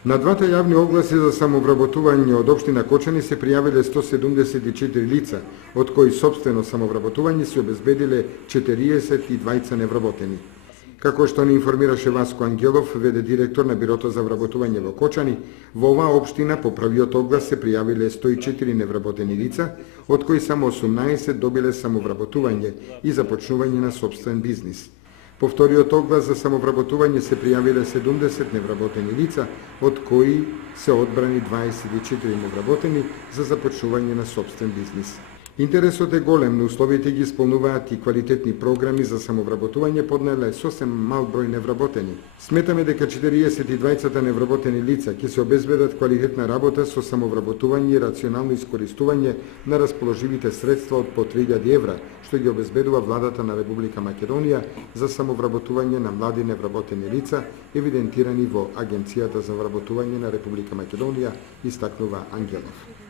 На двата јавни огласи за самовработување од општина Кочани се пријавиле 174 лица, од кои сопствено самовработување се обезбедиле 42 невработени. Како што ни информираше Васко Ангелов, веде директор на Бирото за вработување во Кочани, во оваа општина по првиот оглас се пријавиле 104 невработени лица, од кои само 18 добиле самовработување и започнување на сопствен бизнис. По вториот оглас за самовработување се пријавиле 70 невработени лица, од кои се одбрани 24 невработени за започнување на сопствен бизнис. Интересот е голем, но условите ги исполнуваат и квалитетни програми за самовработување поднеле сосем мал број невработени. Сметаме дека 42 невработени лица ќе се обезбедат квалитетна работа со самовработување и рационално искористување на расположивите средства од по 3000 евра, што ги обезбедува владата на Република Македонија за самовработување на млади невработени лица, евидентирани во Агенцијата за вработување на Република Македонија, истакнува Ангелов.